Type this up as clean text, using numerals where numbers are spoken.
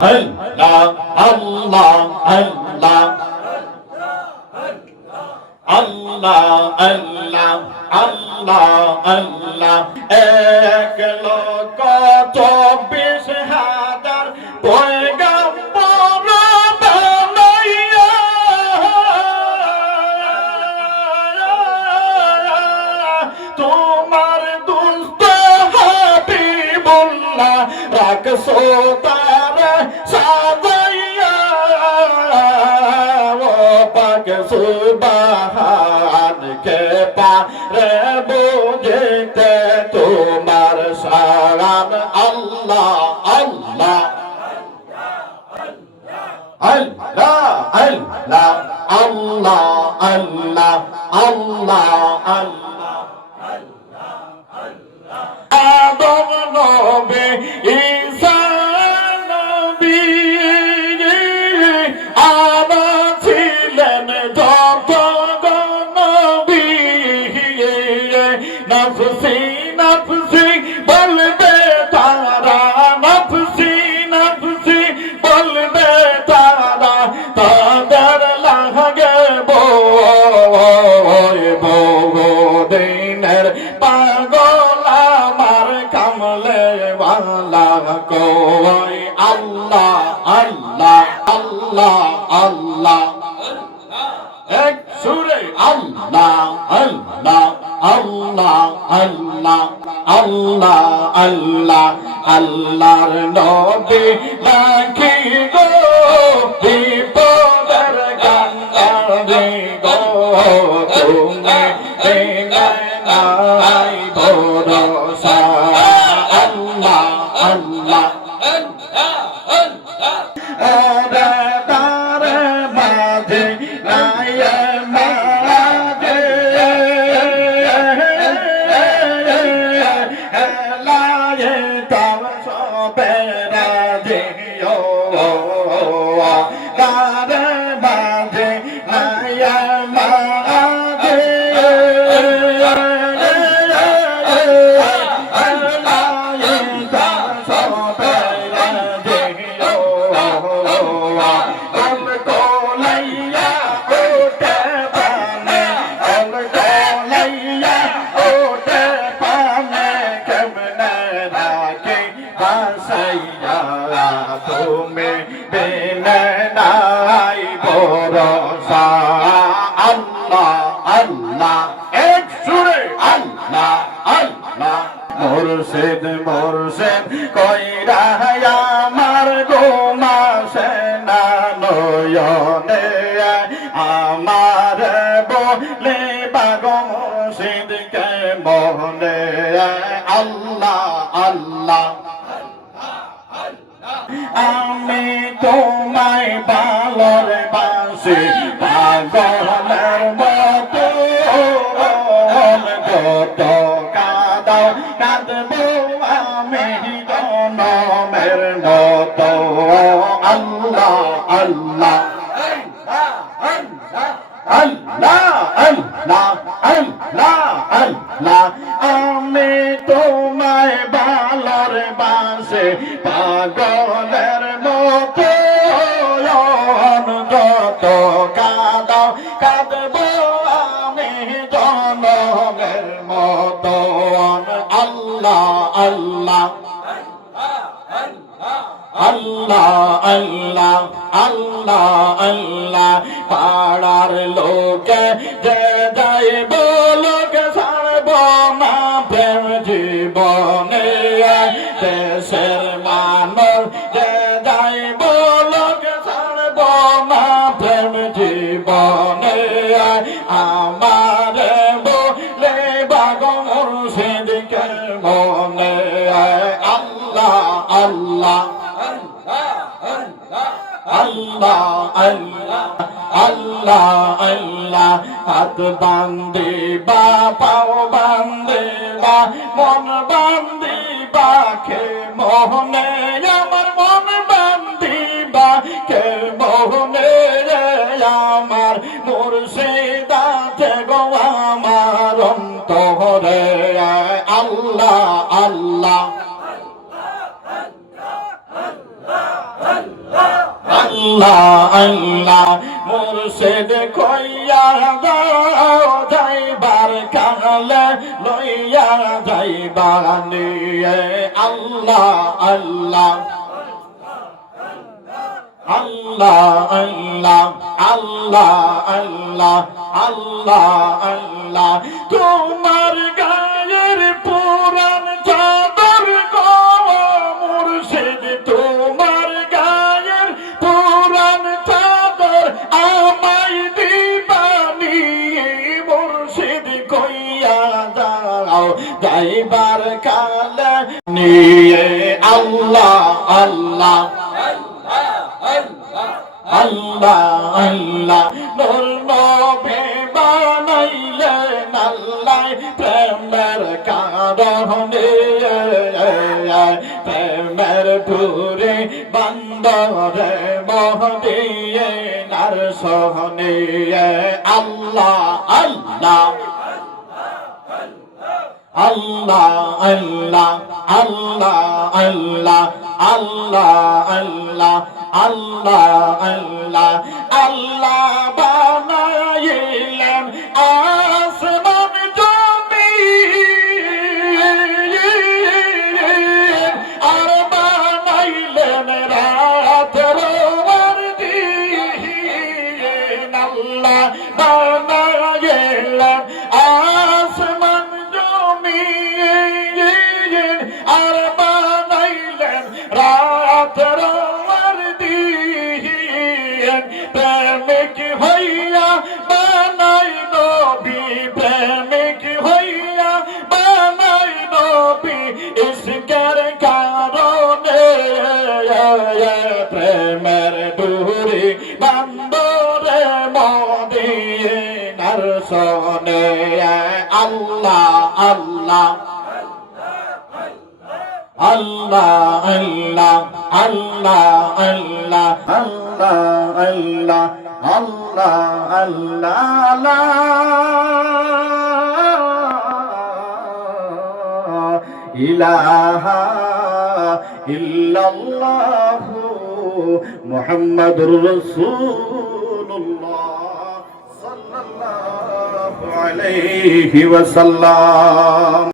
আল্লাহ আল্লাহ আল্লাহ আল্লাহ আল্লাহ আল্লাহ আল্লাহ ১,২৪,০০০ পয়গম্বর বানাইয়া তোমার দুষ্ট হাবিবুল্লাহ রাখছো তারে সাজাইয়া ও পাক সুবহান কে পারে বুঝতে তোমার শান আল্লাহ আল্লাহ আল্লাহ আল্লাহ আল্লাহ আল্লাহ আল্লাহ আল্লাহ আদম নবী ঈসা নবী আনা ছিলেন যত নবী নফসি নফসি বলবে তারা নফসি নফসি বলবে তারা তাদের লাগে দিনের পাগল আমার কামলে বালা কই আল্লাহ আল্লাহ আল্লাহ আল্লাহ এক সুরে আল্লাহ আল্লাহ আল্লাহ আল্লাহ আল্লাহ আল্লাহ আল্লাহর নবী নাকি গো বিপদের কান্দারে গো তুমি নাই ভরসা আল্লাহ আল্লাহ ওরে তারে মাঝে নাই মাঝে লায়ে তার সবে রাজে ও তারে মাঝে নাই মাঝে তুমি বিনে নাই ভরসা আল্লাহ আল্লাহ এক সুরে আল্লাহ আল্লাহ মুর্শিদ মুর্শিদ কইরা আমার গোমাসে না নয়নে আমার বলে বাগো মুর্শিদ কে মনে আল্লাহ আল্লাহ আমি তোমায় ভালোরে বাসি পাগলের মতো কত কাঁদাও কাঁদবো আমি জনমের মতো আল্লাহ আল্লাহ আল্লাহ আল্লাহ আল্লাহ আল্লাহ আমি তোমায় ভালোরে বাসি পাগলের মতো যত কাঁদাও কাঁদবো আমি জনমের মতো আল্লাহ আল্লাহ আল্লাহ আল্লাহ আল্লাহ আল্লাহ পাড়ার লোকে যে যাই বলুক ছাড়ব না প্রেম জীবনে দেশের মানুষ যে যাই বলুক ছাড়ব না প্রেম জীবনে আমার বলে বাগো মুর্শিদকে মনে আল্লাহ আল্লাহ আল্লাহ আল্লাহ আল্লাহ আল্লাহ হাত বান্দিবা পাও বান্দিবা মন বান্দিবা খে মোহনে আমার মন বান্দিবা খে মোহনে আমার মুর্শিদাতে গো আমার অন্তরে আল্লাহ আল্লাহ আল্লাহ আল্লাহ মুর্শিদ কইয়া দাও যাইবার কালে লইয়া যাইবার নিয়ে আল্লাহ আল্লাহ আল্লাহ আল্লাহ আল্লাহ আল্লাহ আল্লাহ আল্লাহ তোমার গায়ের পুরান চাদর গো মুর্শিদ তোমার গায়ের পুরান চাদর আমায় দিবানি মুর্শিদ কইয়া দাও যাইবার কালে নিয়ে আল্লাহ আল্লাহ আল্লাহ আল্লাহ নূর নবী বানাইলেন আল্লাহ প্রেমের কারণে প্রেমের ডোরে বান্দরে মহদিয়ে নার সহনে আল্লাহ আল্লাহ আল্লাহ আল্লাহ আল্লাহ আল্লাহ আল্লাহ আল্লাহ আল্লাহ আল্লাহ আল্লাহ বানাইলেন আসমান জমিন আর বানাইলেন রাতের দিন আল্লাহ বানাইলেন আসমান আর বানাইলেন রাতের দিন প্রেমিক হইয়া বানাই নবী প্রেমিক হইয়া বানাই নবী ইশকের কারণে প্রেমের ডোরে বান্দরে মদিনার সনে আল্লাহ আল্লাহ আল্লাহ আল্লাহ আল্লাহ আল্লাহ আল্লাহ আল্লাহ আল্লাহ আল্লাহ ইলাহা ইল্লাল্লাহ মুহাম্মাদুর রাসূলুল্লাহ সাল্লাল্লাহু আলাইহি ওয়াসাল্লাম।